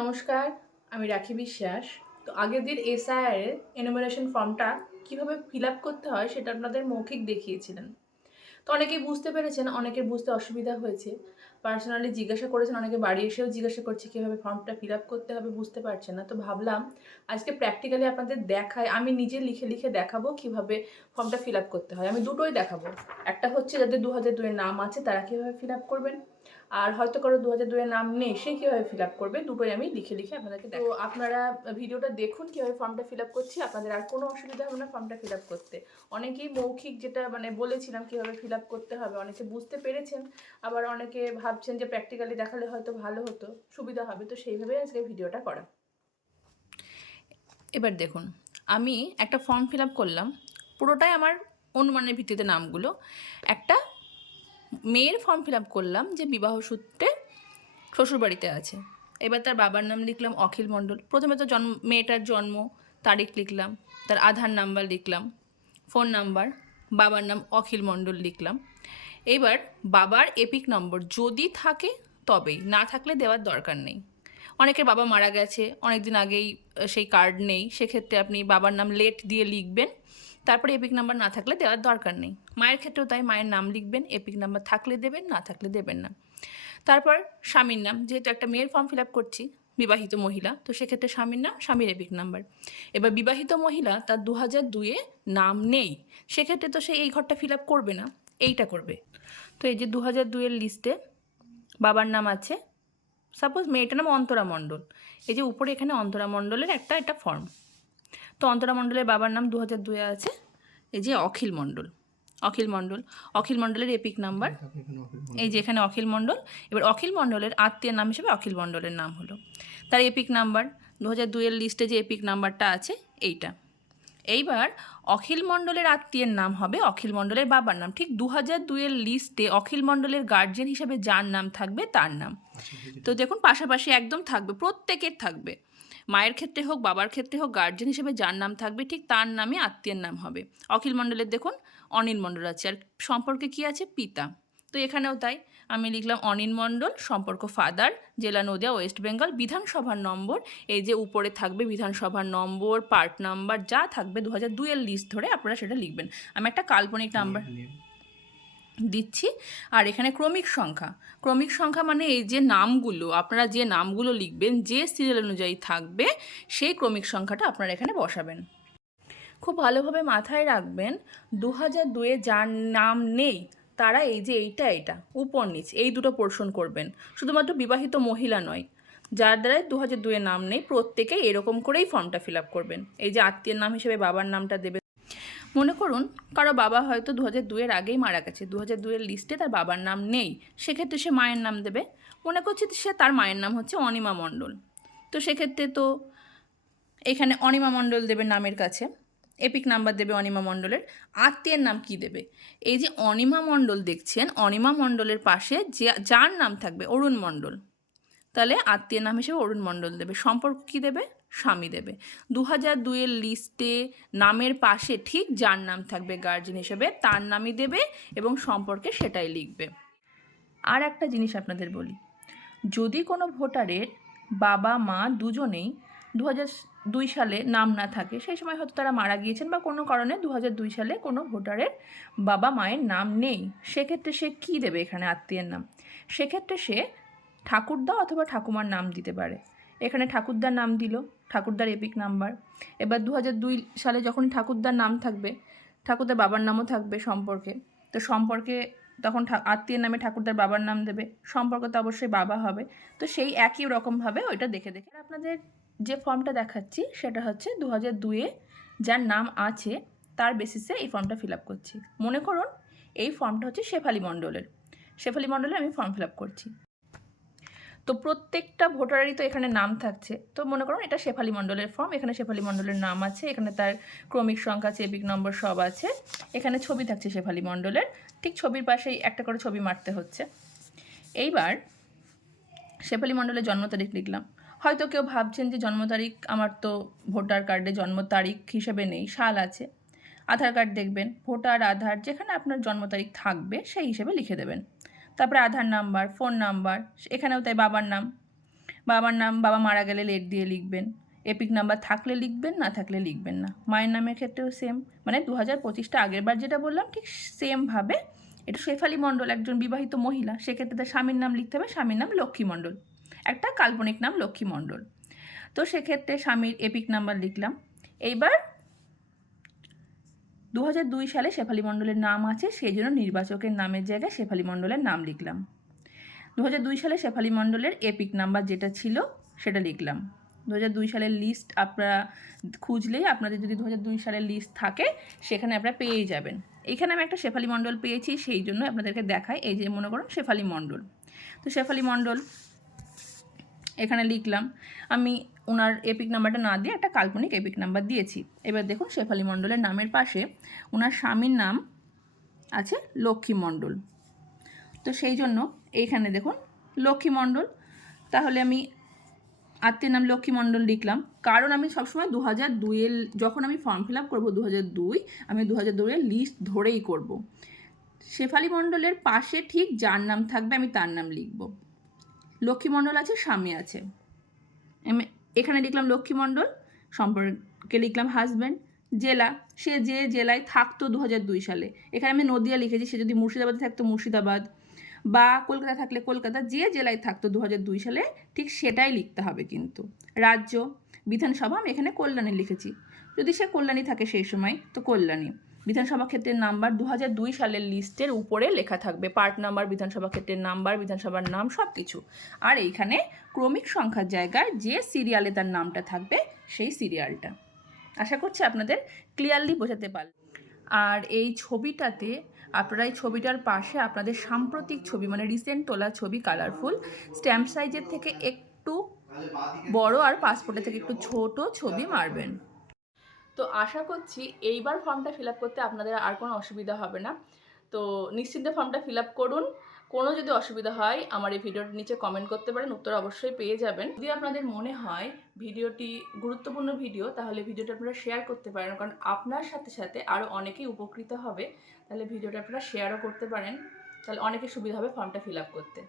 নমস্কার, আমি রাখি বিশ্বাস। তো আগের দিন এসআইআর এনুমারেশন ফর্মটা কীভাবে ফিল আপ করতে হয় সেটা আপনাদের মৌখিক দেখিয়েছিলেন। তো অনেকেই বুঝতে পেরেছেন, অনেকের বুঝতে অসুবিধা হয়েছে। পার্সোনালি জিজ্ঞাসা করেছেন, অনেকে বাড়ি এসেও জিজ্ঞাসা করছে কীভাবে ফর্মটা ফিল আপ করতে হবে বুঝতে পারছেন না। তো ভাবলাম, আজকে প্র্যাকটিক্যালি আপনাদের দেখায়, আমি নিজে লিখে লিখে দেখাবো কীভাবে ফর্মটা ফিল আপ করতে হয়। আমি দুটোই দেখাবো। একটা হচ্ছে যাদের দু হাজার দুয়ের নাম আছে, তারা কীভাবে ফিল আপ করবেন। আর হয়তো কারও দু হাজার দুয়ের নাম নেই সে কীভাবে ফিল আপ করবে? দুটোই আমি লিখে লিখে আপনাদেরকে তো আপনারা ভিডিওটা দেখুন কীভাবে ফর্মটা ফিল আপ করছি। আপনাদের আর কোনো অসুবিধা হবে না ফর্মটা ফিল আপ করতে। অনেকেই মৌখিক যেটা মানে বলেছিলাম কীভাবে ফিল আপ করতে হবে অনেকে বুঝতে পেরেছেন। আবার অনেকে ভাবছেন যে প্র্যাকটিক্যালি দেখালে হয়তো ভালো হতো সুবিধা হবে। তো সেইভাবেই আজকে ভিডিওটা করা। এবার দেখুন আমি একটা ফর্ম ফিল আপ করলাম। পুরোটাই আমার অনুমানের ভিত্তিতে নামগুলো। একটা মেয়ের ফর্ম ফিল আপ করলাম যে বিবাহ সূত্রে শ্বশুরবাড়িতে আছে। এবার তার বাবার নাম লিখলাম অখিল মণ্ডল। প্রথমে তো জন্ম, মেয়েটার জন্ম, তারিখ লিখলাম, তার আধার নাম্বার লিখলাম ফোন নাম্বার বাবার নাম অখিল মণ্ডল লিখলাম। এবার বাবার এপিক নম্বর যদি থাকে তবেই, না থাকলে দেওয়ার দরকার নেই। অনেকের বাবা মারা গেছে অনেক দিন আগেই সেই কার্ড নেই। সেক্ষেত্রে আপনি বাবার নাম লেট দিয়ে লিখবেন। তারপরে এপিক নাম্বার না থাকলে দেওয়ার দরকার নেই। মায়ের ক্ষেত্রেও তাই মায়ের নাম লিখবেন এপিক নাম্বার থাকলে দেবেন, না থাকলে দেবেন না। তারপর স্বামীর নাম, যেহেতু একটা মেয়ের ফর্ম ফিল আপ করছি, বিবাহিত মহিলা, তো সেক্ষেত্রে স্বামীর নাম, স্বামীর এপিক নাম্বার এবার বিবাহিত মহিলা তার দু হাজার দুয়ে নাম নেই, সেক্ষেত্রে তো সে এই ঘরটা ফিল আপ করবে না, এইটা করবে। তো এই যে দু হাজার দুয়ের লিস্টে বাবার নাম আছে সাপোজ মেয়েটার নাম অন্তরা মণ্ডল। এই যে উপরে এখানে অন্তরা মণ্ডলের একটা একটা ফর্ম তো অন্তরা মণ্ডলের বাবার নাম দু হাজার দুয়ে আছে। এই যে অখিল মণ্ডল। অখিল মণ্ডল। অখিল মণ্ডলের এপিক নাম্বার। এই যে এখানে অখিল মণ্ডল। এবার অখিল মণ্ডলের আত্মীয়ের নাম হিসেবে অখিল মণ্ডলের নাম হলো। তার এপিক নাম্বার দু হাজার দুইয়ের লিস্টে যে এপিক নাম্বারটা আছে, এইটা। এইবার অখিল মণ্ডলের আত্মীয়ের নাম হবে, অখিল মণ্ডলের বাবার নাম। ঠিক দু হাজার দুইয়ের লিস্টে অখিল মণ্ডলের গার্জিয়ান হিসেবে যার নাম থাকবে, তার নাম। তো দেখুন, পাশাপাশি একদম থাকবে, প্রত্যেকের থাকবে। মায়ের ক্ষেত্রে হোক বাবার ক্ষেত্রে হোক গার্জেন হিসেবে যার নাম থাকবে ঠিক তার নামে আত্মীয়ের নাম হবে। অখিল মণ্ডলের দেখুন অনিল মণ্ডল আছে। আর সম্পর্কে কি আছে? পিতা। তো এখানেও তাই আমি লিখলাম অনিল মণ্ডল সম্পর্ক ফাদার জেলা নদিয়া ওয়েস্ট বেঙ্গল বিধানসভার নম্বর। এই যে উপরে থাকবে বিধানসভার নম্বর পার্ট নাম্বার যা থাকবে দু হাজার দুইয়ের লিস্ট ধরে আপনারা সেটা লিখবেন। আমি একটা কাল্পনিক নাম্বার দিচ্ছি। আর এখানে ক্রমিক সংখ্যা। ক্রমিক সংখ্যা মানে এই যে নামগুলো, আপনারা যে নামগুলো লিখবেন, যে সিরিয়াল অনুযায়ী থাকবে, সেই ক্রমিক সংখ্যাটা আপনারা এখানে বসাবেন। খুব ভালোভাবে মাথায় রাখবেন দু হাজার দুয়ে যার নাম নেই, তারা এই যে এইটা এইটা, উপর নিচ, এই দুটো পোর্শন করবেন। শুধুমাত্র বিবাহিত মহিলা নয়, যার দ্বারাই দু হাজার দুয়ে নাম নেই প্রত্যেকেই এরকম করেই ফর্মটা ফিল আপ করবেন। এই যে আত্মীয়ের নাম হিসেবে বাবার নামটা দেবে মনে করুন, কারও বাবা হয়তো দু হাজার দুয়ের আগেই মারা গেছে দু হাজার দুয়ের লিস্টে তার বাবার নাম নেই, সেক্ষেত্রে সে মায়ের নাম দেবে। মনে করছে সে তার মায়ের নাম হচ্ছে অনিমা মণ্ডল। তো সেক্ষেত্রে তো এখানে অনিমা মণ্ডল দেবে নামের কাছে, এপিক নাম্বার দেবে অনিমা মণ্ডলের। আত্মীয়ের নাম কি দেবে? এই যে অনিমা মণ্ডল দেখছেন, অনিমা মণ্ডলের পাশে যে, যার নাম থাকবে অরুণ মণ্ডল। তাহলে আত্মীয়ের নাম হিসেবে অরুণ মণ্ডল দেবে। সম্পর্ক কী দেবে? স্বামী দেবে। দু হাজার দুইয়ের লিস্টে নামের পাশে ঠিক যার নাম থাকবে গার্জেন হিসেবে, তার নামই দেবে এবং সম্পর্কে সেটাই লিখবে। আর একটা জিনিস আপনাদের বলি। যদি কোনো ভোটারের বাবা, মা দুজনেই দু হাজার দুই সালে নাম না থাকে, সেই সময় হয়তো তারা মারা গিয়েছেন বা কোনো কারণে দু হাজার দুই সালে কোনো ভোটারের বাবা, মায়ের নাম নেই, সেক্ষেত্রে সে কী দেবে এখানে আত্মীয়ের নাম? সেক্ষেত্রে সে ঠাকুরদা অথবা ঠাকুমার নাম দিতে পারে। এখানে ঠাকুরদার নাম দিল, ঠাকুরদার এপিক নাম্বার এবার দু দুই সালে যখন ঠাকুরদার নাম থাকবে, ঠাকুরদার বাবার নামও থাকবে সম্পর্কে। তো সম্পর্কে তখন আত্মীয়ের নামে ঠাকুরদার বাবার নাম দেবে। সম্পর্ক তো অবশ্যই বাবা হবে। তো সেই একই রকমভাবে ওইটা দেখে দেখে। আপনাদের যে ফর্মটা দেখাচ্ছি, সেটা হচ্ছে দু হাজার দুয়ে যার নাম আছে, তার বেসিসে এই ফর্মটা ফিল আপ করছি। মনে করুন, এই ফর্মটা হচ্ছে শেফালি মণ্ডলের। শেফালি মণ্ডলের আমি ফর্ম ফিল আপ করছি। তো প্রত্যেকটা ভোটারেরই তো এখানে নাম থাকছে। তো মনে করুন এটা শেফালি মণ্ডলের ফর্ম এখানে শেফালি মণ্ডলের নাম আছে, এখানে তার ক্রমিক সংখ্যা চেবিক নম্বর সব আছে। এখানে ছবি থাকছে শেফালি মণ্ডলের, ঠিক ছবির পাশেই একটা করে ছবি মারতে হচ্ছে। এইবার শেফালি মণ্ডলের জন্ম তারিখ লিখলাম। হয়তো কেউ ভাবছেন যে জন্ম তারিখ আমার তো ভোটার কার্ডে জন্ম তারিখ হিসেবে নেই, সাল আছে। আধার কার্ড দেখবেন, ভোটার, আধার যেখানে আপনার জন্ম তারিখ থাকবে সেই হিসেবে লিখে দেবেন। তারপরে আধার নাম্বার, ফোন নাম্বার, এখানেও তাই বাবার নাম। বাবার নাম, বাবা মারা গেলে লেট দিয়ে লিখবেন। এপিক নাম্বার থাকলে লিখবেন, না থাকলে লিখবেন না। মায়ের নামের ক্ষেত্রেও সেম মানে দু হাজার পঁচিশটা আগের বার যেটা বললাম, ঠিক সেমভাবে এটা শেফালি মণ্ডল একজন বিবাহিত মহিলা। সেক্ষেত্রে তার স্বামীর নাম লিখতে হবে, স্বামীর নাম লক্ষ্মী মণ্ডল। একটা কাল্পনিক নাম লক্ষ্মী মণ্ডল। তো সেক্ষেত্রে স্বামীর এপিক নাম্বার লিখলাম। এইবার দু সালে শেফালি মণ্ডলের নাম আছে সেই জন্য নির্বাচকের নামের জায়গায় শেফালি মণ্ডলের নাম লিখলাম। দু সালে শেফালি মণ্ডলের এপিক নাম্বার যেটা ছিল, সেটা লিখলাম। দু হাজার দুই সালের লিস্ট আপনারা খুঁজলেই আপনাদের যদি দু হাজার দুই সালের লিস্ট থাকে, সেখানে আপনারা পেয়ে যাবেন। এইখানে আমি একটা শেফালি মণ্ডল পেয়েছি, সেই জন্য আপনাদেরকে দেখাই। এই যে মনে করুন, শেফালি মণ্ডল। তো শেফালি মণ্ডল এখানে লিখলাম, আমি ওনার এপিক নাম্বারটা না দিয়ে একটা কাল্পনিক এপিক নাম্বার দিয়েছি। এবার দেখুন শেফালি মণ্ডলের নামের পাশে ওনার স্বামীর নাম আছে লক্ষ্মী মণ্ডল। তো সেই জন্য এইখানে দেখুন লক্ষ্মী মণ্ডল। তাহলে আমি আত্মীয় নাম লক্ষ্মী মণ্ডল লিখলাম। কারণ আমি সবসময় দু হাজার দুইয়ের যখন আমি ফর্ম ফিল আপ করব দু হাজার দুই, আমি দু হাজার দুইয়ের লিস্ট ধরেই করব। শেফালি মণ্ডলের পাশে ঠিক যার নাম থাকবে আমি তার নাম লিখব। লক্ষ্মী মণ্ডল আছে, স্বামী আছে। এখানে লিখলাম লক্ষ্মী মণ্ডল সম্পর্কে লিখলাম হাজব্যান্ড জেলা। সে যে জেলায় থাকতো দু সালে। এখানে আমি নদিয়া লিখেছি, সে যদি মুর্শিদাবাদে থাকতো মুর্শিদাবাদ বা কলকাতা থাকলে কলকাতা, যে জেলায় থাকতো দু সালে, ঠিক সেটাই লিখতে হবে কিন্তু। রাজ্য, বিধানসভা আমি এখানে কল্যাণী লিখেছি। যদি সে কল্যাণী থাকে সেই সময়, তো কল্যাণী। বিধানসভা ক্ষেত্রের নাম্বার দু সালের লিস্টের উপরে লেখা থাকবে। পার্ট নাম্বার, বিধানসভা ক্ষেত্রের নাম্বার, বিধানসভার নাম সব কিছু আর এইখানে ক্রমিক সংখ্যার জায়গায় যে সিরিয়ালে তার নামটা থাকবে, সেই সিরিয়ালটা। আশা করছি আপনাদের ক্লিয়ারলি বোঝাতে পারল আর এই ছবিটাতে, আপনারা এই ছবিটার পাশে আপনাদের সাম্প্রতিক ছবি মানে রিসেন্ট তোলা ছবি কালারফুল স্ট্যাম্প সাইজের থেকে একটু বড় আর পাসপোর্টের থেকে একটু ছোট ছবি মারবেন। তো আশা করছি এইবার ফর্মটা ফিল আপ করতে আপনাদের আর কোনো অসুবিধা হবে না। তো নিশ্চিন্তে ফর্মটা ফিল আপ করুন। কোনো যদি অসুবিধা হয়, আমার এই ভিডিওর নিচে কমেন্ট করতে পারেন, উত্তর অবশ্যই পেয়ে যাবেন। যদি আপনাদের মনে হয় ভিডিওটি গুরুত্বপূর্ণ ভিডিও তাহলে ভিডিওটা আপনারা শেয়ার করতে পারেন। কারণ আপনার সাথে সাথে আরও অনেকেই উপকৃত হবে। তাহলে ভিডিওটা আপনারা শেয়ারও করতে পারেন। তাহলে অনেকের সুবিধা হবে ফর্মটা ফিল আপ করতে।